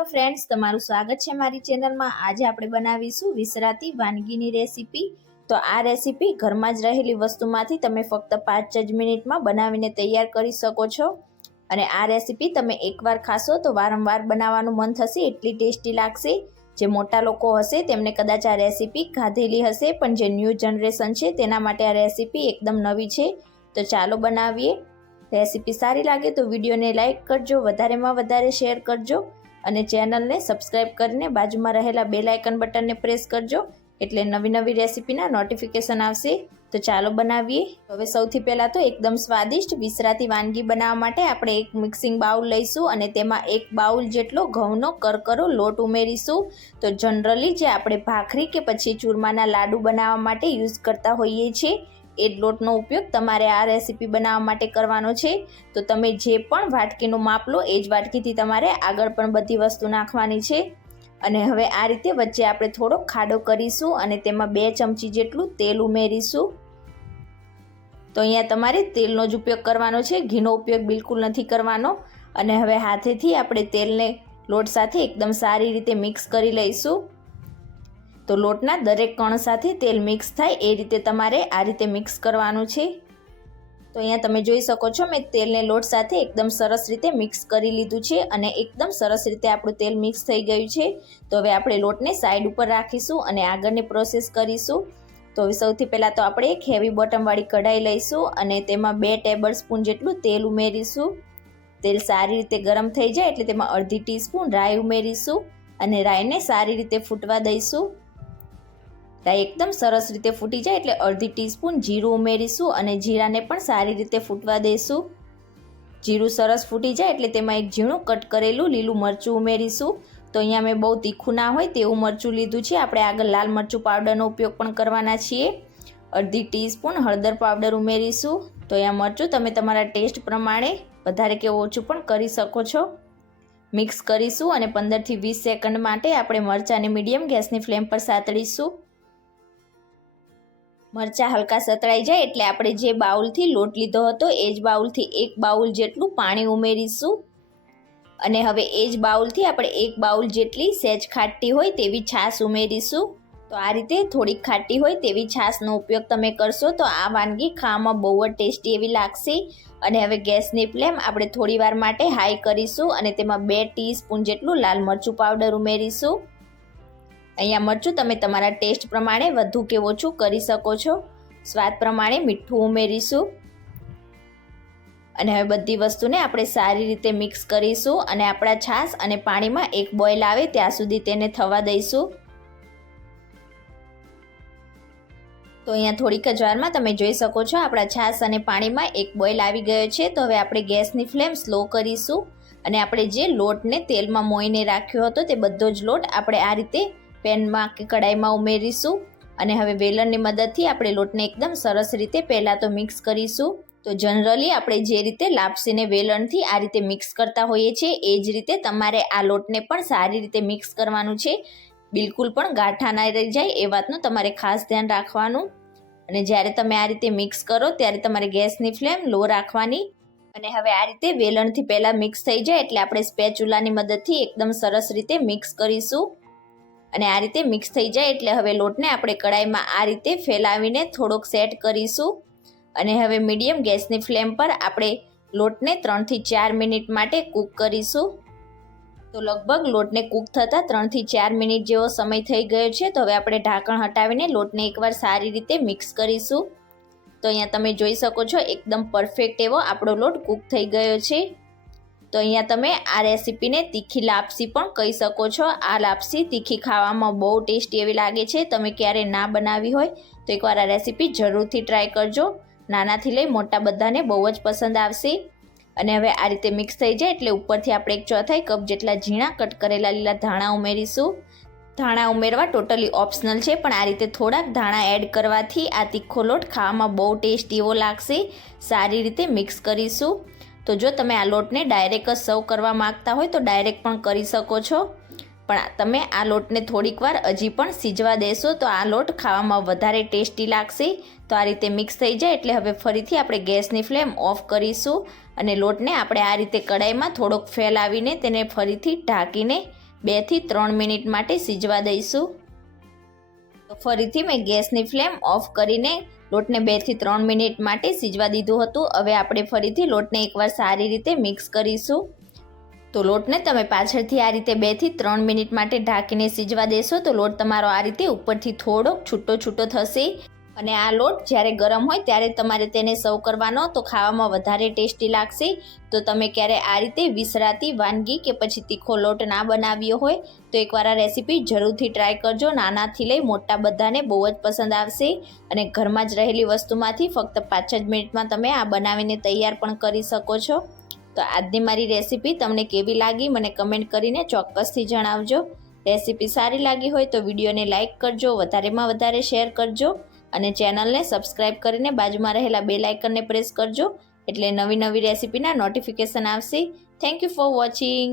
Hello friends, તમારું સ્વાગત છે મારી ચેનલમાં। આજે આપણે બનાવીશું વિસરાતી વાનગીની રેસીપી। તો આ રેસીપી ઘરમાં જ રહેલી વસ્તુમાંથી તમે ફક્ત 5 જ મિનિટમાં બનાવીને તૈયાર કરી શકો છો। અને આ રેસીપી તમે એકવાર ખાશો તો વારંવાર બનાવવાનું મન થશે, એટલી ટેસ્ટી લાગશે। જે મોટા લોકો હશે તેમને કદાચ આ રેસીપી ખાધેલી હશે, પણ જે ન્યૂ જનરેશન છે તેના માટે આ રેસીપી એકદમ નવી છે। તો ચાલો બનાવીએ। રેસીપી સારી લાગે તો વિડીયોને લાઇક કરજો, વધારેમાં વધારે શેર કરજો અને ચેનલને સબસ્ક્રાઇબ કરીને બાજુમાં રહેલા બેલ આઇકન બટનને પ્રેસ કરજો, એટલે નવી નવી રેસીપીના નોટિફિકેશન આવશે। તો ચાલો બનાવીએ। હવે સૌથી પહેલાં તો એકદમ સ્વાદિષ્ટ વિસરાતી વાનગી બનાવવા માટે આપણે એક મિક્સિંગ બાઉલ લઈશું અને તેમાં 1 બાઉલ જેટલો ઘઉંનો કરકરો લોટ ઉમેરીશું। તો જનરલી જે આપણે ભાખરી કે પછી ચૂરમાના લાડુ બનાવવા માટે યુઝ કરતા હોઈએ છીએ એ જ લોટનો ઉપયોગ તમારે આ રેસીપી બનાવવા માટે કરવાનો છે। તો તમે જે પણ વાટકીનું માપ લો એ જ વાટકીથી તમારે આગળ પણ બધી વસ્તુ નાખવાની છે। અને હવે આ રીતે વચ્ચે આપણે થોડો ખાડો કરીશું અને તેમાં 2 ચમચી જેટલું તેલ ઉમેરીશું। તો અહીંયા તમારે તેલનો જ ઉપયોગ કરવાનો છે, ઘીનો ઉપયોગ બિલકુલ નથી કરવાનો। અને હવે હાથેથી આપણે તેલને લોટ સાથે એકદમ સારી રીતે મિક્સ કરી લઈશું। તો લોટના દરેક કણ સાથે તેલ મિક્સ થાય એ રીતે તમારે આ રીતે મિક્સ કરવાનું છે। તો અહીંયા તમે જોઈ શકો છો, મેં તેલને લોટ સાથે એકદમ સરસ રીતે મિક્સ કરી લીધું છે અને એકદમ સરસ રીતે આપણું તેલ મિક્સ થઈ ગયું છે। તો હવે આપણે લોટને સાઈડ ઉપર રાખીશું અને આગળની પ્રોસેસ કરીશું। તો હવે સૌથી પહેલાં તો આપણે એક હેવી બોટમવાળી કઢાઈ લઈશું અને તેમાં 2 ટેબલ સ્પૂન જેટલું તેલ ઉમેરીશું। તેલ સારી રીતે ગરમ થઈ જાય એટલે તેમાં અડધી ટીસ્પૂન રાઈ ઉમેરીશું અને રાઈને સારી રીતે ફૂટવા દઈશું। રાઈ એકદમ સરસ રીતે ફૂટી જાય એટલે અડધી ટીસ્પૂન જીરું ઉમેરીશું અને જીરાને પણ સારી રીતે ફૂટવા દઈશું। જીરું સરસ ફૂટી જાય એટલે તેમાં એક ઝીણું કટ કરેલું લીલું મરચું ઉમેરીશું। તો અહીંયા મેં બહુ તીખું ના હોય તેવું મરચું લીધું છે, આપણે આગળ લાલ મરચું પાવડરનો ઉપયોગ પણ કરવાના છીએ। અડધી ટીસ્પૂન હળદર પાવડર ઉમેરીશું। તો અહીંયા મરચું તમે તમારા ટેસ્ટ પ્રમાણે વધારે કે ઓછું પણ કરી શકો છો। મિક્સ કરીશું અને 15 થી 20 સેકન્ડ માટે આપણે મરચાંને મીડિયમ ગેસની ફ્લેમ પર સાતળીશું। મરચાં હલકા સતળાઈ જાય એટલે આપણે જે બાઉલથી લોટ લીધો હતો એ જ બાઉલથી 1 બાઉલ જેટલું પાણી ઉમેરીશું અને હવે એ જ બાઉલથી આપણે 1 બાઉલ જેટલી સહેજ ખાટી હોય તેવી છાશ ઉમેરીશું। તો આ રીતે થોડીક ખાટી હોય તેવી છાશનો ઉપયોગ તમે કરશો તો આ વાનગી ખાવામાં બહુ જ ટેસ્ટી એવી લાગશે। અને હવે ગેસની ફ્લેમ આપણે થોડીવાર માટે હાઈ કરીશું અને તેમાં 2 ટીસ્પૂન જેટલું લાલ મરચું પાવડર ઉમેરીશું। અહીંયા મરચું તમે તમારા ટેસ્ટ પ્રમાણે વધુ કે ઓછું કરી શકો છો। સ્વાદ પ્રમાણે મીઠું ઉમેરીશું અને હવે બધી વસ્તુને આપણે સારી રીતે મિક્સ કરીશું અને આપણા છાશ અને પાણીમાં એક બોઇલ આવે ત્યાં સુધી તેને થવા દઈશું। તો અહીંયા થોડીક જ વારમાં તમે જોઈ શકો છો આપણા છાશ અને પાણીમાં એક બોઇલ આવી ગયો છે। તો હવે આપણે ગેસની ફ્લેમ સ્લો કરીશું અને આપણે જે લોટને તેલમાં મોઈને રાખ્યો હતો તે બધો જ લોટ આપણે આ રીતે પેનમાં કે કડાઈમાં ઉમેરીશું અને હવે વેલણની મદદથી આપણે લોટને એકદમ સરસ રીતે પહેલાં તો મિક્સ કરીશું। તો જનરલી આપણે જે રીતે લાપસીને વેલણથી આ રીતે મિક્સ કરતા હોઈએ છીએ એ જ રીતે તમારે આ લોટને પણ સારી રીતે મિક્સ કરવાનું છે, બિલકુલ પણ ગાંઠા ના રહી જાય એ વાતનું તમારે ખાસ ધ્યાન રાખવાનું। અને જ્યારે તમે આ રીતે મિક્સ કરો ત્યારે તમારે ગેસની ફ્લેમ લો રાખવાની અને હવે આ રીતે વેલણથી પહેલાં મિક્સ થઈ જાય એટલે આપણે સ્પેચ્યુલાની મદદથી એકદમ સરસ રીતે મિક્સ કરીશું। અને આ રીતે મિક્સ થઈ જાય એટલે હવે લોટને આપણે કડાઈમાં આ રીતે ફેલાવીને થોડોક સેટ કરીશું અને હવે મીડિયમ ગેસની ફ્લેમ પર આપણે લોટને 3 થી 4 મિનિટ માટે કૂક કરીશું। તો લગભગ લોટને કૂક થતાં 3 થી 4 મિનિટ જેવો સમય થઈ ગયો છે। તો હવે આપણે ઢાંકણ હટાવીને લોટને એકવાર સારી રીતે મિક્સ કરીશું। તો અહીંયા તમે જોઈ શકો છો એકદમ પરફેક્ટ એવો આપણો લોટ કૂક થઈ ગયો છે। તો અહીંયા તમે આ રેસીપીને તીખી લાપસી પણ કહી શકો છો। આ લાપસી તીખી ખાવામાં બહુ ટેસ્ટી એવી લાગે છે। તમે ક્યારે ના બનાવી હોય તો એકવાર આ રેસીપી જરૂરથી ટ્રાય કરજો, નાનાથી લઈ મોટા બધાને બહુ જ પસંદ આવશે। અને હવે આ રીતે મિક્સ થઈ જાય એટલે ઉપરથી આપણે 1/4 કપ જેટલા ઝીણા કટ કરેલા લીલા ધાણા ઉમેરીશું। ધાણા ઉમેરવા ટોટલી ઓપ્શનલ છે, પણ આ રીતે થોડાક ધાણા એડ કરવાથી આ તીખો લોટ ખાવામાં બહુ ટેસ્ટી એવો લાગશે। સારી રીતે મિક્સ કરીશું। તો જો તમે આ લોટને ડાયરેક્ટ જ સર્વ કરવા માંગતા હોય તો ડાયરેક્ટ પણ કરી શકો છો, પણ તમે આ લોટને થોડીક વાર હજી પણ સિજવા દેશો તો આ લોટ ખાવામાં વધારે ટેસ્ટી લાગશે। તો આ રીતે મિક્સ થઈ જાય એટલે હવે ફરીથી આપણે ગેસની ફ્લેમ ઓફ કરીશું અને લોટને આપણે આ રીતે કડાઈમાં થોડોક ફેલાવીને તેને ફરીથી ઢાંકીને 2 થી 3 મિનિટ માટે સીજવા દઈશું. તો ફરીથી મેં ગેસની ફ્લેમ ઓફ કરીને લોટને 2 થી 3 મિનિટ માટે સીજવા દીધું હતું. હવે આપણે ફરીથી લોટને એકવાર સારી રીતે મિક્સ કરીશું. તો લોટને તમે પાછળથી આ રીતે 2 થી 3 મિનિટ માટે ઢાંકીને સીજવા દેશો તો લોટ તમારો આ રીતે ઉપરથી થોડોક છૂટો થશે. અને આ લોટ જ્યારે ગરમ હોય ત્યારે તમારે તેને સર્વ કરવાનો, તો ખાવામાં વધારે ટેસ્ટી લાગશે. તો તમે ક્યારે આ રીતે વિસરાતી વાનગી કે પછી તીખો લોટ ના બનાવ્યો હોય તો એકવાર આ રેસીપી જરૂરથી ટ્રાય કરજો. નાનાથી લઈ મોટા બધાને બહુ જ પસંદ આવશે. અને ઘરમાં જ રહેલી વસ્તુમાંથી ફક્ત 5 જ મિનિટમાં તમે આ બનાવીને તૈયાર પણ કરી શકો છો. તો આજની મારી રેસીપી તમને કેવી લાગી મને કમેન્ટ કરીને ચોક્કસથી જણાવજો. રેસીપી સારી લાગી હોય તો વિડીયોને લાઇક કરજો, વધારેમાં વધારે શેર કરજો અને ચેનલને સબસ્ક્રાઇબ કરીને બાજુમાં રહેલા બેલ આઇકનને પ્રેસ કરજો એટલે નવી રેસીપીના નોટિફિકેશન આવશે. Thank you for watching.